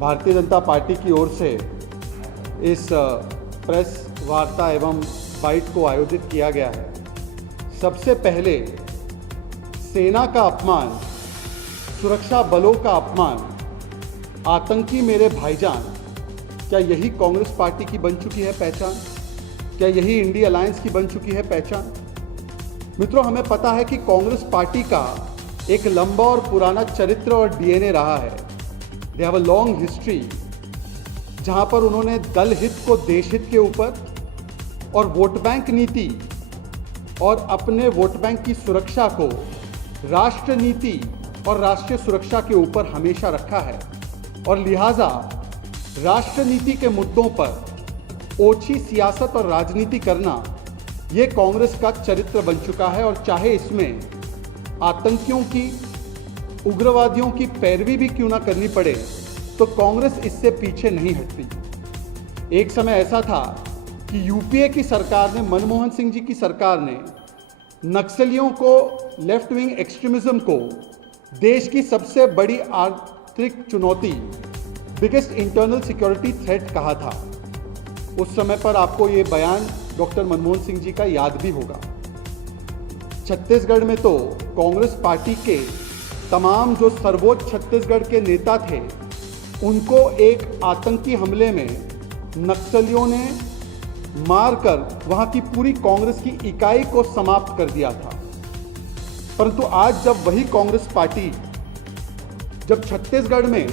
Bharatiya Janata party की ओर से इस प्रेस वार्ता एवं बाइट को आयोजित किया गया है। सबसे पहले सेना का अपमान, सुरक्षा बलों का अपमान, आतंकी मेरे भाईजान, क्या यही कांग्रेस पार्टी की बन चुकी है पहचान? क्या यही इंडिया अलायंस की बन चुकी है पहचान? मित्रों, हमें पता है कि कांग्रेस पार्टी का एक लंबा और पुराना चरित्र और डीएनए रहा है। They have a long history, जहां पर उन्होंने दल हित को देश हित के ऊपर और वोट बैंक नीति और अपने वोट बैंक की सुरक्षा को राष्ट्र नीति और राष्ट्रीय सुरक्षा के ऊपर हमेशा रखा है। और लिहाजा राष्ट्र नीति के मुद्दों पर ओछी सियासत और राजनीति करना ये कांग्रेस का चरित्र बन चुका है। और चाहे इसमें आतंकियों की, उग्रवादियों की पैरवी भी क्यों ना करनी पड़े, तो कांग्रेस इससे पीछे नहीं हटती। एक समय ऐसा था कि यूपीए की सरकार ने, मनमोहन सिंह जी की सरकार ने नक्सलियों को, लेफ्ट विंग एक्सट्रीमिज्म को देश की सबसे बड़ी आर्थिक चुनौती, बिगेस्ट इंटरनल सिक्योरिटी थ्रेट कहा था। उस समय पर आपको ये बयान डॉक्टर मनमोहन सिंह जी का याद भी होगा। छत्तीसगढ़ में तो कांग्रेस पार्टी के तमाम जो सर्वोच्च छत्तीसगढ़ के नेता थे, उनको एक आतंकी हमले में नक्सलियों ने मारकर वहां की पूरी कांग्रेस की इकाई को समाप्त कर दिया था। परंतु आज जब वही कांग्रेस पार्टी, जब छत्तीसगढ़ में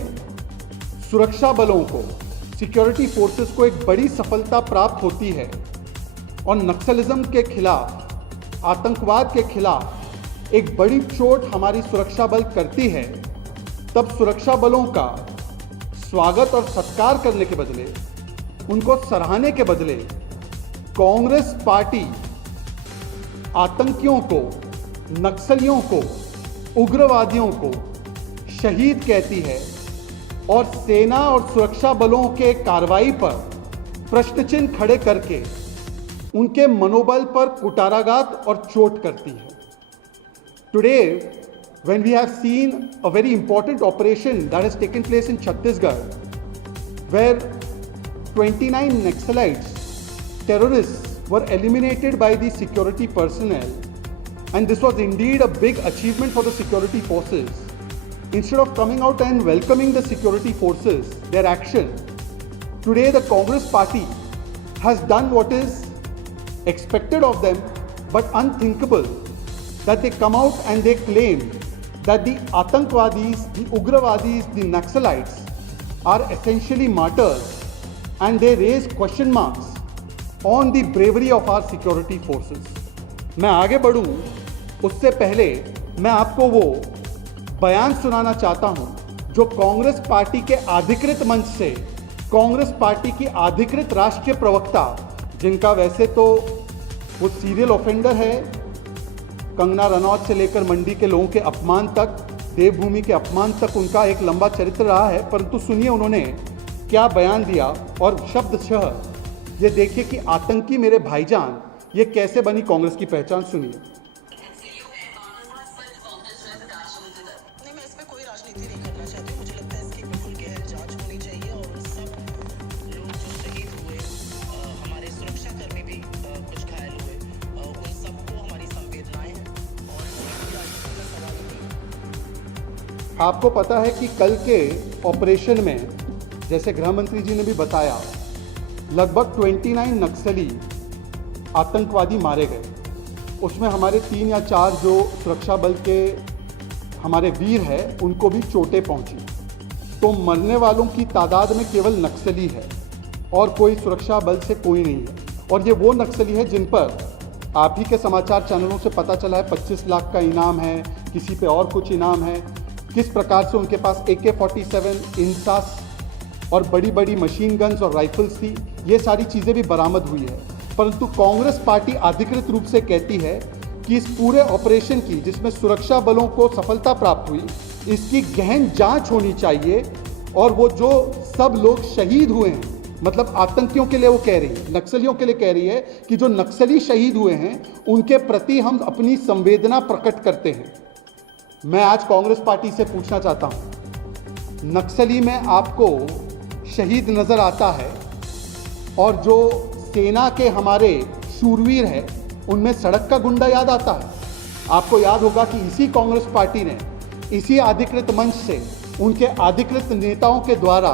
सुरक्षा बलों को, सिक्योरिटी फोर्सेस को एक बड़ी सफलता प्राप्त होती है और नक्सलिज्म के खिलाफ, आतंकवाद के खिलाफ एक बड़ी चोट हमारी सुरक्षा बल करती है, तब सुरक्षा बलों का स्वागत और सत्कार करने के बदले, उनको सराहने के बदले, कांग्रेस पार्टी आतंकियों को, नक्सलियों को, उग्रवादियों को शहीद कहती है और सेना और सुरक्षा बलों के कार्रवाई पर प्रश्न चिन्ह खड़े करके उनके मनोबल पर कुटाराघात और चोट करती है। Today when we have seen a very important operation that has taken place in Chhattisgarh, where 29 Naxalites, terrorists were eliminated by the security personnel, and this was indeed a big achievement for the security forces. Instead of coming out and welcoming the security forces, their action, today the Congress party has done what is expected of them, but unthinkable, that they come out and they claim that the Atankwadis, the Ugravadis, the Naxalites are essentially martyrs, and they raise question marks on the bravery of our security forces. मैं आगे बढ़ूं उससे पहले मैं आपको वो बयान सुनाना चाहता हूं जो कांग्रेस पार्टी के अधिकृत मंच से, कांग्रेस पार्टी की अधिकृत राष्ट्रीय प्रवक्ता, जिनका वैसे तो वो सीरियल ऑफेंडर है, कंगना रनौत से लेकर मंडी के लोगों के अपमान तक, देवभूमि के अपमान तक उनका एक लंबा चरित्र रहा है। परंतु सुनिए उन्होंने क्या बयान दिया और शब्दशः ये देखिए कि आतंकी मेरे भाईजान ये कैसे बनी कांग्रेस की पहचान। सुनिए। मैं इस पे कोई राजनीति नहीं करना चाहती हूँ। मुझे लगता है इसकी बिल्कुल गहन जांच होनी चाहिए और सब लोग जो शहीद हुए, हमारे सुरक्षाकर्मी भी कुछ घायल हुए, उन सबको हमारी संवेदनाएं हैं और कोई राजनीति का सवाल नहीं। आपको पता है कि कल के ऑपरेशन में, जैसे गृह मंत्री जी ने भी बताया, लगभग 29 नक्सली आतंकवादी मारे गए। उसमें हमारे 3 या 4 जो सुरक्षा बल के हमारे वीर हैं, उनको भी चोटें पहुंची। तो मरने वालों की तादाद में केवल नक्सली है और कोई सुरक्षा बल से कोई नहीं है। और ये वो नक्सली है जिन पर आप ही के समाचार चैनलों से पता चला है 25 लाख का इनाम है, किसी पे और कुछ इनाम है। किस प्रकार से उनके पास AK-47, इंसास और बड़ी बड़ी मशीन गन्स और राइफल्स थी, ये सारी चीज़ें भी बरामद हुई है। परंतु कांग्रेस पार्टी अधिकृत रूप से कहती है कि इस पूरे ऑपरेशन की, जिसमें सुरक्षा बलों को सफलता प्राप्त हुई, इसकी गहन जांच होनी चाहिए। और वो जो सब लोग शहीद हुए हैं, मतलब आतंकियों के लिए वो कह रही है, नक्सलियों के लिए कह रही है कि जो नक्सली शहीद हुए हैं उनके प्रति हम अपनी संवेदना प्रकट करते हैं। मैं आज कांग्रेस पार्टी से पूछना चाहता हूं नक्सली में आपको शहीद नज़र आता है और जो सेना के हमारे शूरवीर हैं उनमें सड़क का गुंडा याद आता है। आपको याद होगा कि इसी कांग्रेस पार्टी ने इसी अधिकृत मंच से उनके अधिकृत नेताओं के द्वारा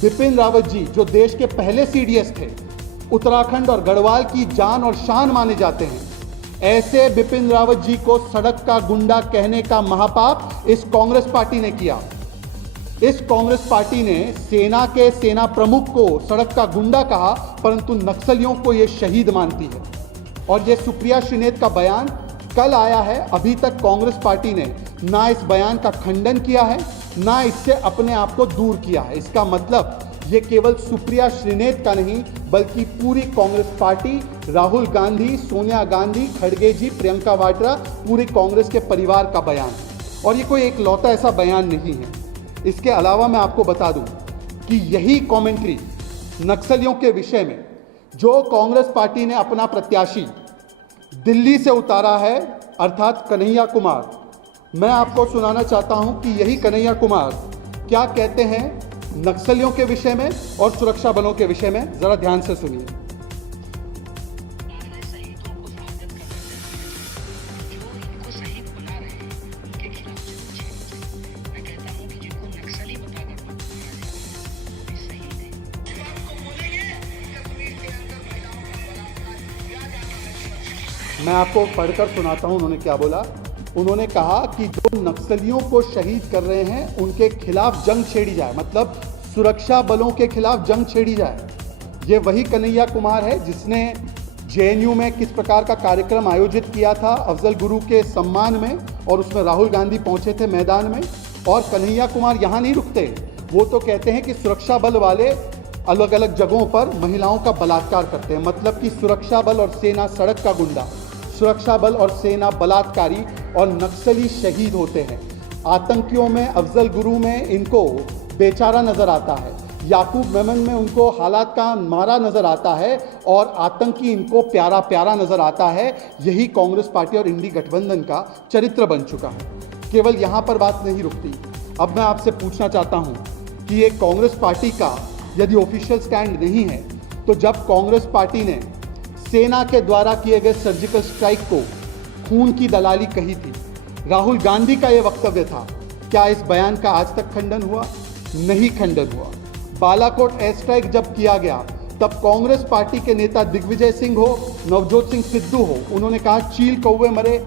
बिपिन रावत जी, जो देश के पहले सीडीएस थे, उत्तराखंड और गढ़वाल की जान और शान माने जाते हैं, ऐसे बिपिन रावत जी को सड़क का गुंडा कहने का महापाप इस कांग्रेस पार्टी ने किया। इस कांग्रेस पार्टी ने सेना के सेना प्रमुख को सड़क का गुंडा कहा, परंतु नक्सलियों को यह शहीद मानती है। और यह सुप्रिया श्रीनेत का बयान कल आया है। अभी तक कांग्रेस पार्टी ने ना इस बयान का खंडन किया है, ना इससे अपने आप को दूर किया है। इसका मतलब ये केवल सुप्रिया श्रीनेत का नहीं, बल्कि पूरी कांग्रेस पार्टी, राहुल गांधी, सोनिया गांधी, खड़गे जी, प्रियंका वाड्रा, पूरी कांग्रेस के परिवार का बयान है। और ये कोई एक लौता ऐसा बयान नहीं है। इसके अलावा मैं आपको बता दूं कि यही कमेंट्री नक्सलियों के विषय में जो कांग्रेस पार्टी ने अपना प्रत्याशी दिल्ली से उतारा है, अर्थात कन्हैया कुमार, मैं आपको सुनाना चाहता हूं कि यही कन्हैया कुमार क्या कहते हैं नक्सलियों के विषय में और सुरक्षा बलों के विषय में। जरा ध्यान से सुनिए। मैं आपको पढ़कर सुनाता हूं उन्होंने क्या बोला। उन्होंने कहा कि जो नक्सलियों को शहीद कर रहे हैं उनके खिलाफ जंग छेड़ी जाए, मतलब सुरक्षा बलों के खिलाफ जंग छेड़ी जाए। ये वही कन्हैया कुमार है जिसने जेएनयू में किस प्रकार का कार्यक्रम आयोजित किया था अफजल गुरु के सम्मान में, और उसमें राहुल गांधी पहुंचे थे मैदान में। और कन्हैया कुमार यहाँ नहीं रुकते, वो तो कहते हैं कि सुरक्षा बल वाले अलग अलग जगहों पर महिलाओं का बलात्कार करते हैं। मतलब कि सुरक्षा बल और सेना सड़क का गुंडा, सुरक्षा बल और सेना बलात्कारी और नक्सली शहीद होते हैं। आतंकियों में अफजल गुरु में इनको बेचारा नजर आता है, याकूब मेमन में उनको हालात का मारा नजर आता है, और आतंकी इनको प्यारा प्यारा नजर आता है। यही कांग्रेस पार्टी और इंडी गठबंधन का चरित्र बन चुका है। केवल यहाँ पर बात नहीं रुकती। अब मैं आपसे पूछना चाहता हूँ कि ये कांग्रेस पार्टी का यदि ऑफिशियल स्टैंड नहीं है, तो जब कांग्रेस पार्टी ने सेना के द्वारा किए गए सर्जिकल स्ट्राइक को खून की दलाली कही थी, राहुल गांधी का यह वक्तव्य था, क्या इस बयान का आज तक खंडन हुआ? नहीं खंडन हुआ। बालाकोट एयर स्ट्राइक जब किया गया तब कांग्रेस पार्टी के नेता दिग्विजय सिंह हो, नवजोत सिंह सिद्धू हो, उन्होंने कहा चील कौवे मरे,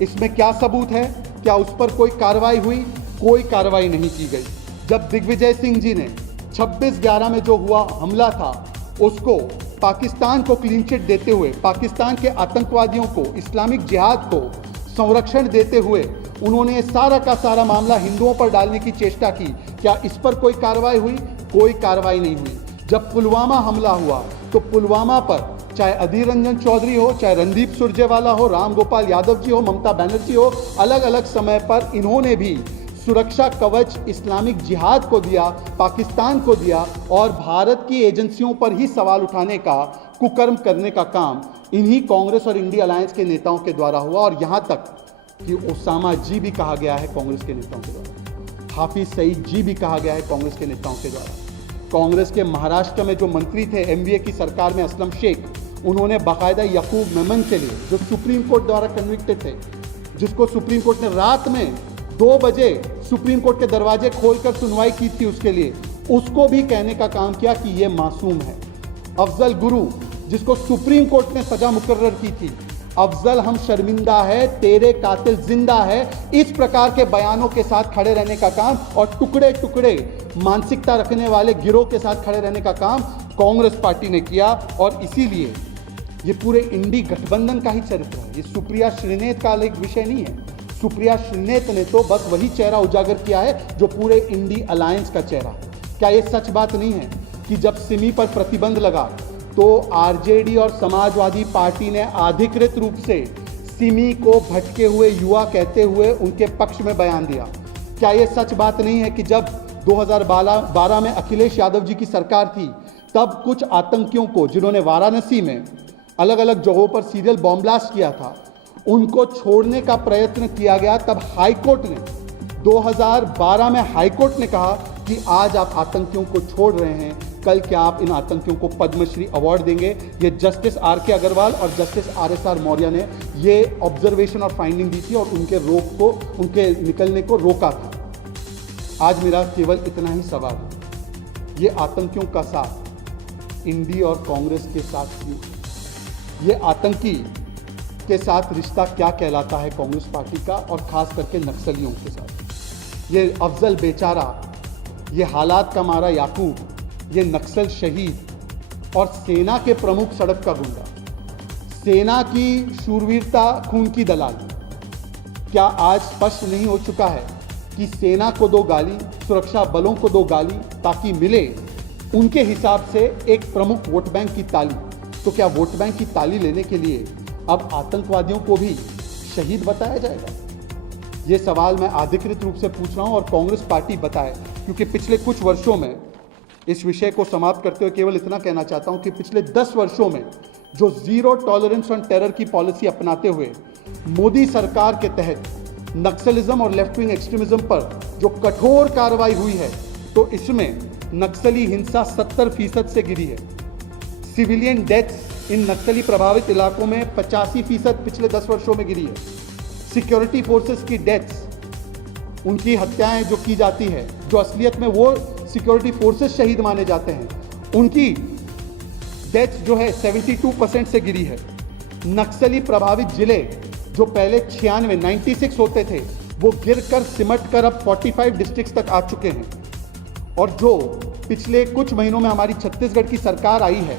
इसमें क्या सबूत है? क्या उस पर कोई कार्रवाई हुई? कोई कार्रवाई नहीं की गई। जब दिग्विजय सिंह जी ने 26/11 में जो हुआ हमला था उसको पाकिस्तान को क्लीन चिट देते हुए, पाकिस्तान के आतंकवादियों को, इस्लामिक जिहाद को संरक्षण देते हुए उन्होंने सारा का सारा मामला हिंदुओं पर डालने की चेष्टा की, क्या इस पर कोई कार्रवाई हुई? कोई कार्रवाई नहीं हुई। जब पुलवामा हमला हुआ तो पुलवामा पर चाहे अधीर रंजन चौधरी हो, चाहे रणदीप सुरजेवाला हो, राम गोपाल यादव जी हो, ममता बनर्जी हो, अलग अलग समय पर इन्होंने भी सुरक्षा कवच इस्लामिक जिहाद को दिया, पाकिस्तान को दिया, और भारत की एजेंसियों पर ही सवाल उठाने का, कुकर्म करने का काम इन्हीं कांग्रेस और इंडिया अलायंस के नेताओं के द्वारा हुआ। और यहाँ तक कि ओसामा जी भी कहा गया है कांग्रेस के नेताओं के द्वारा, हाफिज सईद जी भी कहा गया है कांग्रेस के नेताओं के द्वारा। कांग्रेस के महाराष्ट्र में जो मंत्री थे एमवीए की सरकार में, असलम शेख, उन्होंने बाकायदा याकूब मेमन के लिए, जो सुप्रीम कोर्ट द्वारा कन्विक्टेड थे, जिसको सुप्रीम कोर्ट ने रात में 2 बजे सुप्रीम कोर्ट के दरवाजे खोलकर सुनवाई की थी उसके लिए, उसको भी कहने का काम किया कि ये मासूम है। अफजल गुरु, जिसको सुप्रीम कोर्ट ने सजा मुकर्रर की थी, अफजल हम शर्मिंदा है, तेरे कातिल जिंदा है, इस प्रकार के बयानों के साथ खड़े रहने का काम, और टुकड़े टुकड़े मानसिकता रखने वाले गिरोह के साथ खड़े रहने का काम कांग्रेस पार्टी ने किया। और इसीलिए ये पूरे इंडी गठबंधन का ही चरित्र है। ये सुप्रिया श्रीनेत का अलग विषय नहीं है। सुप्रिया श्रीनेत ने तो बस वही चेहरा उजागर किया है जो पूरे इंडी अलायंस का चेहरा है। क्या ये सच बात नहीं है कि जब सिमी पर प्रतिबंध लगा तो आरजेडी और समाजवादी पार्टी ने अधिकृत रूप से सिमी को भटके हुए युवा कहते हुए उनके पक्ष में बयान दिया? क्या ये सच बात नहीं है कि जब 2012 में अखिलेश यादव जी की सरकार थी, तब कुछ आतंकियों को, जिन्होंने वाराणसी में अलग अलग जगहों पर सीरियल बॉम्ब ब्लास्ट किया था, उनको छोड़ने का प्रयत्न किया गया, तब हाईकोर्ट ने 2012 में हाईकोर्ट ने कहा कि आज आप आतंकियों को छोड़ रहे हैं, कल क्या आप इन आतंकियों को पद्मश्री अवार्ड देंगे। ये जस्टिस RK अग्रवाल और जस्टिस RSR मौर्य ने ये ऑब्जर्वेशन और फाइंडिंग दी थी और उनके निकलने को रोका था। आज मेरा केवल इतना ही सवाल है, ये आतंकियों का साथ इंडी और कांग्रेस के साथ क्यों? ये आतंकी के साथ रिश्ता क्या कहलाता है कांग्रेस पार्टी का, और खास करके नक्सलियों के साथ? ये अफजल बेचारा, ये हालात का मारा याकूब, ये नक्सल शहीद और सेना के प्रमुख सड़क का गुंडा, सेना की शूरवीरता, खून की दलाली, क्या आज स्पष्ट नहीं हो चुका है कि सेना को दो गाली, सुरक्षा बलों को दो गाली, ताकि मिले उनके हिसाब से एक प्रमुख वोट बैंक की ताली? तो क्या वोट बैंक की ताली लेने के लिए अब आतंकवादियों को भी शहीद बताया जाएगा? ये सवाल मैं अधिकृत रूप से पूछ रहा हूं और कांग्रेस पार्टी बताए, क्योंकि पिछले कुछ वर्षों में, इस विषय को समाप्त करते हुए केवल इतना कहना चाहता हूं कि पिछले 10 वर्षों में जो जीरो टॉलरेंस ऑन टेरर की पॉलिसी अपनाते हुए मोदी सरकार के तहत नक्सलिज्म और लेफ्ट विंग एक्सट्रीमिज्म पर जो कठोर कार्रवाई हुई है, तो इसमें नक्सली हिंसा 70% से गिरी है। सिविलियन डेथ्स इन नक्सली प्रभावित इलाकों में 85% पिछले 10 वर्षों में गिरी है। सिक्योरिटी फोर्सेस की डेथ्स, उनकी हत्याएं जो की जाती है, जो असलियत में वो सिक्योरिटी फोर्सेस शहीद माने जाते हैं, उनकी डेथ्स जो है 72% से गिरी है। नक्सली प्रभावित जिले जो पहले 96 होते थे, वो गिरकर सिमट कर अब 45 डिस्ट्रिक्ट्स तक आ चुके हैं। और जो पिछले कुछ महीनों में हमारी छत्तीसगढ़ की सरकार आई है,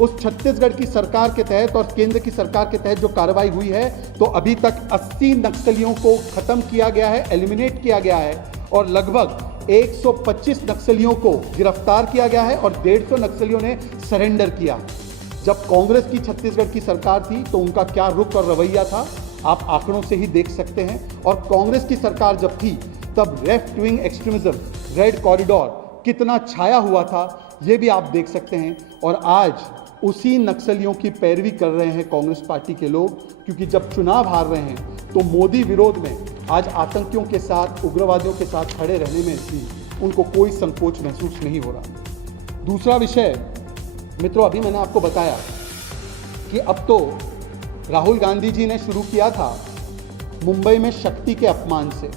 उस छत्तीसगढ़ की सरकार के तहत और केंद्र की सरकार के तहत जो कार्रवाई हुई है, तो अभी तक 80 नक्सलियों को खत्म किया गया है, एलिमिनेट किया गया है, और लगभग 125 नक्सलियों को गिरफ्तार किया गया है और 150 नक्सलियों ने सरेंडर किया। जब कांग्रेस की छत्तीसगढ़ की सरकार थी तो उनका क्या रुख और रवैया था, आप आंकड़ों से ही देख सकते हैं। और कांग्रेस की सरकार जब थी तब left wing extremism, red corridor कितना छाया हुआ था, ये भी आप देख सकते हैं। और आज उसी नक्सलियों की पैरवी कर रहे हैं कांग्रेस पार्टी के लोग, क्योंकि जब चुनाव हार रहे हैं तो मोदी विरोध में आज आतंकियों के साथ, उग्रवादियों के साथ खड़े रहने में भी उनको कोई संकोच महसूस नहीं हो रहा। दूसरा विषय मित्रों, अभी मैंने आपको बताया कि अब तो राहुल गांधी जी ने शुरू किया था मुंबई में शक्ति के अपमान से।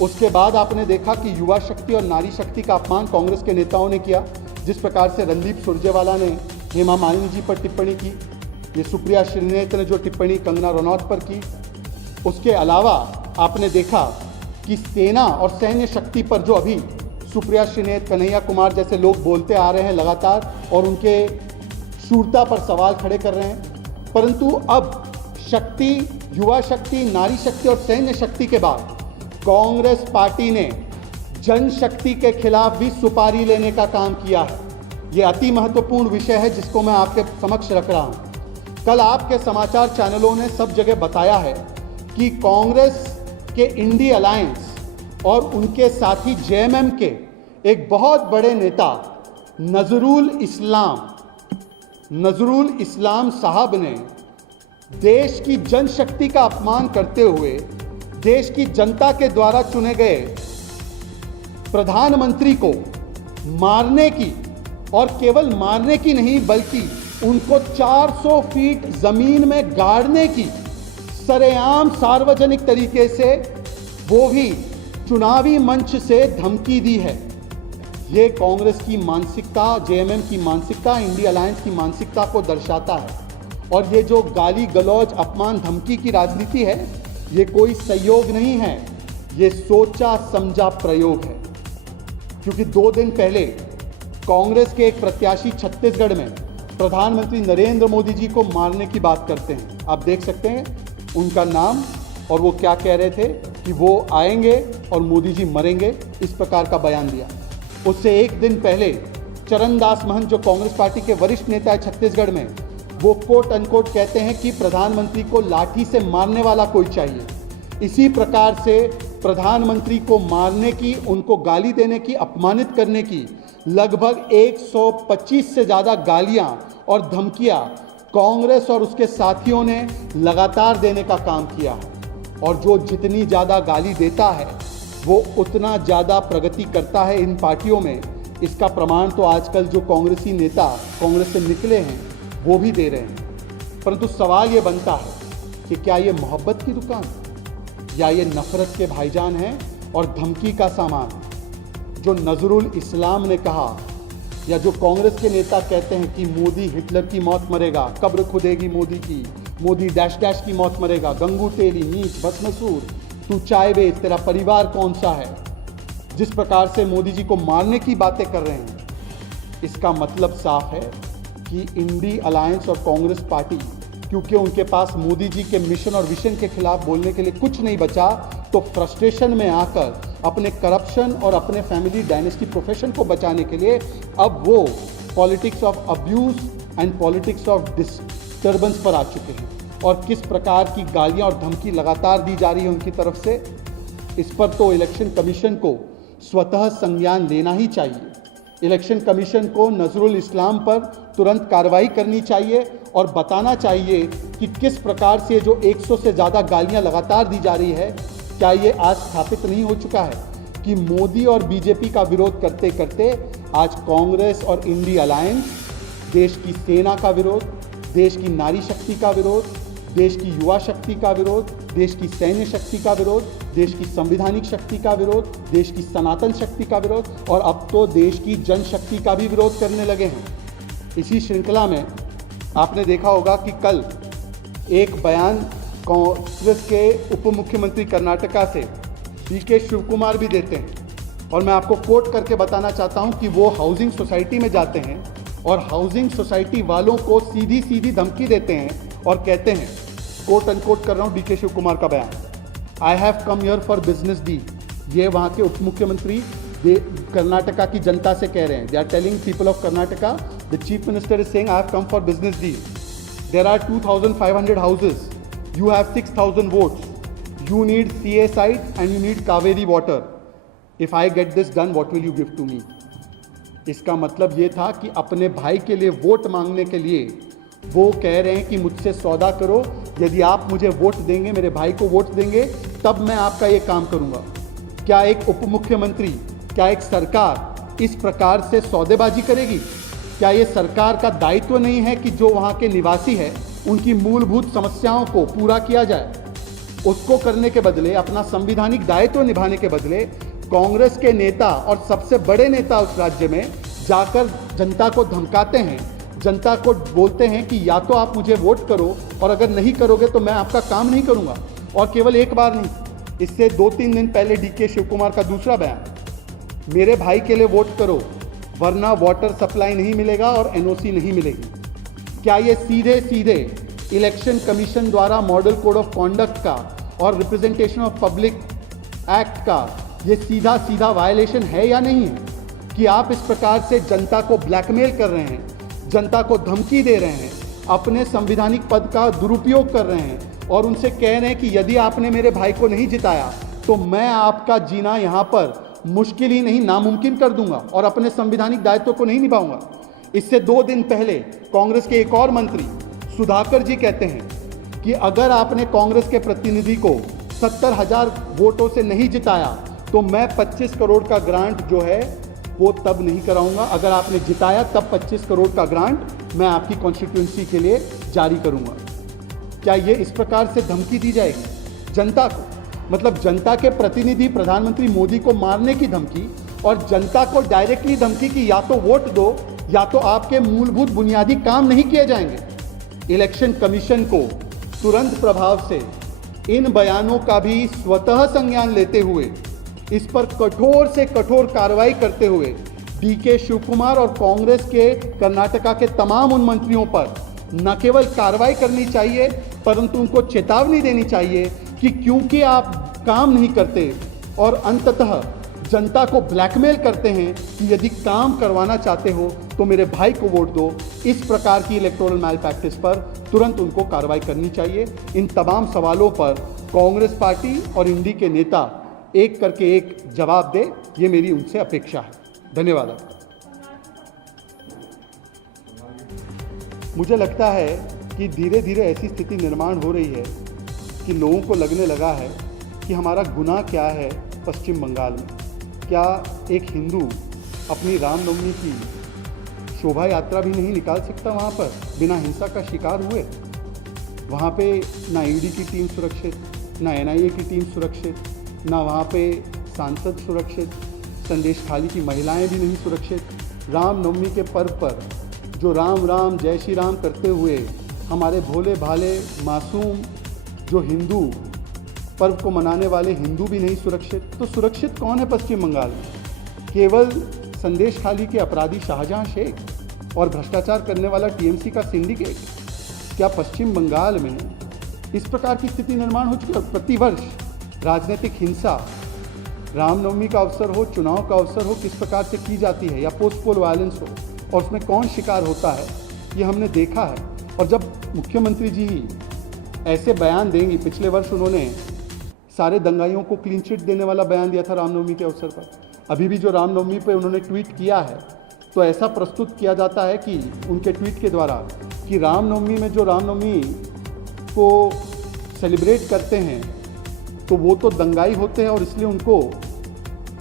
उसके बाद आपने देखा कि युवा शक्ति और नारी शक्ति का अपमान कांग्रेस के नेताओं ने किया। जिस प्रकार से रणदीप सुरजेवाला ने हेमा मालिनी जी पर टिप्पणी की, ये सुप्रिया श्रीनेत ने जो टिप्पणी कंगना रनौत पर की, उसके अलावा आपने देखा कि सेना और सैन्य शक्ति पर जो अभी सुप्रिया श्रीनेत, कन्हैया कुमार जैसे लोग बोलते आ रहे हैं लगातार और उनके शूरता पर सवाल खड़े कर रहे हैं, परंतु अब शक्ति, युवा शक्ति, नारी शक्ति और सैन्य शक्ति के बाद कांग्रेस पार्टी ने जनशक्ति के खिलाफ भी सुपारी लेने का काम किया है। ये अति महत्वपूर्ण विषय है जिसको मैं आपके समक्ष रख रहा हूं। कल आपके समाचार चैनलों ने सब जगह बताया है कि कांग्रेस के इंडी अलायंस और उनके साथी JMM के एक बहुत बड़े नेता नजरुल इस्लाम साहब ने देश की जनशक्ति का अपमान करते हुए देश की जनता के द्वारा चुने गए प्रधानमंत्री को मारने की, और केवल मारने की नहीं बल्कि उनको 400 फीट जमीन में गाड़ने की सरेआम सार्वजनिक तरीके से, वो भी चुनावी मंच से धमकी दी है। ये कांग्रेस की मानसिकता, JMM की मानसिकता, इंडी अलायंस की मानसिकता को दर्शाता है। और ये जो गाली गलौज, अपमान, धमकी की राजनीति है, ये कोई संयोग नहीं है, ये सोचा समझा प्रयोग है। क्योंकि 2 दिन पहले कांग्रेस के एक प्रत्याशी छत्तीसगढ़ में प्रधानमंत्री नरेंद्र मोदी जी को मारने की बात करते हैं। आप देख सकते हैं उनका नाम, और वो क्या कह रहे थे कि वो आएंगे और मोदी जी मरेंगे, इस प्रकार का बयान दिया। उससे एक दिन पहले चरणदास महंत जो कांग्रेस पार्टी के वरिष्ठ नेता है छत्तीसगढ़ में, वो कोट अनकोट कहते हैं कि प्रधानमंत्री को लाठी से मारने वाला कोई चाहिए। इसी प्रकार से प्रधानमंत्री को मारने की, उनको गाली देने की, अपमानित करने की लगभग 125 से ज़्यादा गालियां और धमकियां कांग्रेस और उसके साथियों ने लगातार देने का काम किया है। और जो जितनी ज़्यादा गाली देता है वो उतना ज़्यादा प्रगति करता है इन पार्टियों में, इसका प्रमाण तो आजकल जो कांग्रेसी नेता कांग्रेस से निकले हैं वो भी दे रहे हैं। परंतु सवाल ये बनता है कि क्या ये मोहब्बत की दुकान या ये नफरत के भाईजान हैं और धमकी का सामान? जो नजरुल इस्लाम ने कहा या जो कांग्रेस के नेता कहते हैं कि मोदी हिटलर की मौत मरेगा, कब्र खुदेगी मोदी की, मोदी डैश डैश की मौत मरेगा, गंगू तेली नीच भस्मसूर, तू चाय बेच, तेरा परिवार कौन सा है, जिस प्रकार से मोदी जी को मारने की बातें कर रहे हैं, इसका मतलब साफ है कि इंडी अलायंस और कांग्रेस पार्टी, क्योंकि उनके पास मोदी जी के मिशन और विजन के खिलाफ बोलने के लिए कुछ नहीं बचा, तो फ्रस्ट्रेशन में आकर अपने करप्शन और अपने फैमिली डायनेस्टी प्रोफेशन को बचाने के लिए अब वो politics of abuse and politics of disturbance पर आ चुके हैं। और किस प्रकार की गालियां और धमकी लगातार दी जा रही है उनकी तरफ से, इस पर तो इलेक्शन कमीशन को स्वतः संज्ञान लेना ही चाहिए। इलेक्शन कमीशन को नजरुल इस्लाम पर तुरंत कार्रवाई करनी चाहिए और बताना चाहिए कि किस प्रकार से जो 100 से ज़्यादा गालियां लगातार दी जा रही है, क्या ये आज स्थापित नहीं हो चुका है कि मोदी और बीजेपी का विरोध करते करते आज कांग्रेस और इंडी अलायंस देश की सेना का विरोध, देश की नारी शक्ति का विरोध, देश की युवा शक्ति का विरोध, देश की सैन्य शक्ति का विरोध, देश की संवैधानिक शक्ति का विरोध, देश की सनातन शक्ति का विरोध और अब तो देश की जनशक्ति का भी विरोध करने लगे हैं। इसी श्रृंखला में आपने देखा होगा कि कल एक बयान कांग्रेस के उप मुख्यमंत्री कर्नाटका से डीके शिवकुमार भी देते हैं और मैं आपको कोट करके बताना चाहता हूं कि वो हाउसिंग सोसाइटी में जाते हैं और हाउसिंग सोसाइटी वालों को सीधी सीधी धमकी देते हैं और कहते हैं, कोट अनकोट कर रहा हूं डीके शिवकुमार का बयान, आई have come here for business deal. ये वहाँ के उप मुख्यमंत्री कर्नाटका की जनता से कह रहे हैं, they are telling people of Karnataka, the chief minister is saying I have come for business deal, there are 2500 houses, you have 6,000 votes, you need CA site and you need Kaveri water. If I get this done, what will you give to me? इसका मतलब ये था कि अपने भाई के लिए vote मांगने के लिए वो कह रहे हैं कि मुझसे सौदा करो, यदि आप मुझे वोट देंगे, मेरे भाई को वोट देंगे, तब मैं आपका ये काम करूँगा। क्या एक उप मुख्यमंत्री, क्या एक सरकार इस प्रकार से सौदेबाजी करेगी? क्या ये सरकार का दायित्व नहीं है कि जो वहाँ के निवासी है उनकी मूलभूत समस्याओं को पूरा किया जाए? उसको करने के बदले, अपना संवैधानिक दायित्व निभाने के बदले कांग्रेस के नेता और सबसे बड़े नेता उस राज्य में जाकर जनता को धमकाते हैं, जनता को बोलते हैं कि या तो आप मुझे वोट करो और अगर नहीं करोगे तो मैं आपका काम नहीं करूंगा। और केवल एक बार नहीं, इससे 2-3 दिन पहले डीके शिवकुमार का दूसरा बयान, मेरे भाई के लिए वोट करो वरना वाटर सप्लाई नहीं मिलेगा और एनओसी नहीं मिलेगी। क्या ये सीधे सीधे इलेक्शन कमीशन द्वारा मॉडल कोड ऑफ कॉन्डक्ट का और रिप्रेजेंटेशन ऑफ पब्लिक एक्ट का ये सीधा सीधा वायलेशन है या नहीं है कि आप इस प्रकार से जनता को ब्लैकमेल कर रहे हैं, जनता को धमकी दे रहे हैं, अपने संवैधानिक पद का दुरुपयोग कर रहे हैं और उनसे कह रहे हैं कि यदि आपने मेरे भाई को नहीं जिताया तो मैं आपका जीना यहाँ पर मुश्किल ही नहीं नामुमकिन कर दूंगा और अपने संवैधानिक दायित्व को नहीं निभाऊंगा। इससे 2 दिन पहले कांग्रेस के एक और मंत्री सुधाकर जी कहते हैं कि अगर आपने कांग्रेस के प्रतिनिधि को 70,000 वोटों से नहीं जिताया तो मैं 25 करोड़ का ग्रांट जो है वो तब नहीं कराऊंगा, अगर आपने जिताया तब 25 करोड़ का ग्रांट मैं आपकी कॉन्स्टिट्यूंसी के लिए जारी करूंगा। क्या ये इस प्रकार से धमकी दी जाएगी जनता को? मतलब जनता के प्रतिनिधि प्रधानमंत्री मोदी को मारने की धमकी और जनता को डायरेक्टली धमकी कि या तो वोट दो या तो आपके मूलभूत बुनियादी काम नहीं किए जाएंगे। इलेक्शन कमीशन को तुरंत प्रभाव से इन बयानों का भी स्वतः संज्ञान लेते हुए इस पर कठोर से कठोर कार्रवाई करते हुए डीके शिवकुमार और कांग्रेस के कर्नाटका के तमाम उन मंत्रियों पर न केवल कार्रवाई करनी चाहिए परंतु उनको चेतावनी देनी चाहिए कि क्योंकि आप काम नहीं करते और अंततः जनता को ब्लैकमेल करते हैं कि यदि काम करवाना चाहते हो तो मेरे भाई को वोट दो, इस प्रकार की इलेक्टोरल मैल प्रैक्टिस पर तुरंत उनको कार्रवाई करनी चाहिए। इन तमाम सवालों पर कांग्रेस पार्टी और इंडी के नेता एक करके एक जवाब दे, ये मेरी उनसे अपेक्षा है। धन्यवाद। मुझे लगता है कि धीरे धीरे ऐसी स्थिति निर्माण हो रही है कि लोगों को लगने लगा है कि हमारा गुनाह क्या है पश्चिम बंगाल में। क्या एक हिंदू अपनी रामनवमी की शोभा यात्रा भी नहीं निकाल सकता वहाँ पर बिना हिंसा का शिकार हुए? वहाँ पे ना ईडी की टीम सुरक्षित, ना एनआईए की टीम सुरक्षित, ना वहाँ पे सांसद सुरक्षित, संदेश खाली की महिलाएं भी नहीं सुरक्षित। रामनवमी के पर्व पर जो राम राम जय श्री राम करते हुए हमारे भोले भाले मासूम जो हिंदू पर्व को मनाने वाले हिंदू भी नहीं सुरक्षित। तो सुरक्षित कौन है पश्चिम बंगाल में? केवल संदेश खाली के अपराधी शाहजहां शेख और भ्रष्टाचार करने वाला टीएमसी का सिंडिकेट? क्या पश्चिम बंगाल में इस प्रकार की स्थिति निर्माण हो चुकी है? प्रतिवर्ष राजनीतिक हिंसा, रामनवमी का अवसर हो, चुनाव का अवसर हो, किस प्रकार से की जाती है, या पोस्ट पोल वायलेंस हो, और उसमें कौन शिकार होता है, ये हमने देखा है। और जब मुख्यमंत्री जी ऐसे बयान देंगी, पिछले वर्ष उन्होंने सारे दंगाइयों को क्लीन चिट देने वाला बयान दिया था रामनवमी के अवसर पर, अभी भी जो रामनवमी पे उन्होंने ट्वीट किया है, तो ऐसा प्रस्तुत किया जाता है कि उनके ट्वीट के द्वारा कि रामनवमी में जो रामनवमी को सेलिब्रेट करते हैं तो वो तो दंगाई होते हैं, और इसलिए उनको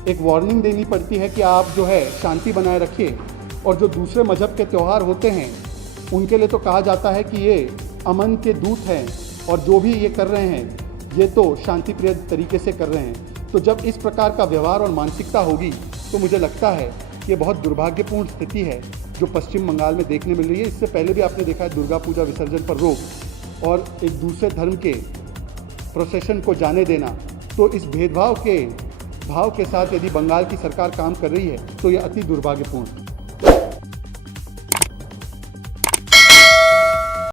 एक वार्निंग देनी पड़ती है कि आप जो है शांति बनाए रखिए। और जो दूसरे मजहब के त्यौहार होते हैं उनके लिए तो कहा जाता है कि ये अमन के दूत हैं, और जो भी ये कर रहे हैं ये तो शांतिप्रिय तरीके से कर रहे हैं। तो जब इस प्रकार का व्यवहार और मानसिकता होगी तो मुझे लगता है ये बहुत दुर्भाग्यपूर्ण स्थिति है जो पश्चिम बंगाल में देखने मिल रही है। इससे पहले भी आपने देखा है दुर्गा पूजा विसर्जन पर रोक और एक दूसरे धर्म के प्रोसेशन को जाने देना। तो इस भेदभाव के भाव के साथ यदि बंगाल की सरकार काम कर रही है तो ये अति दुर्भाग्यपूर्ण है।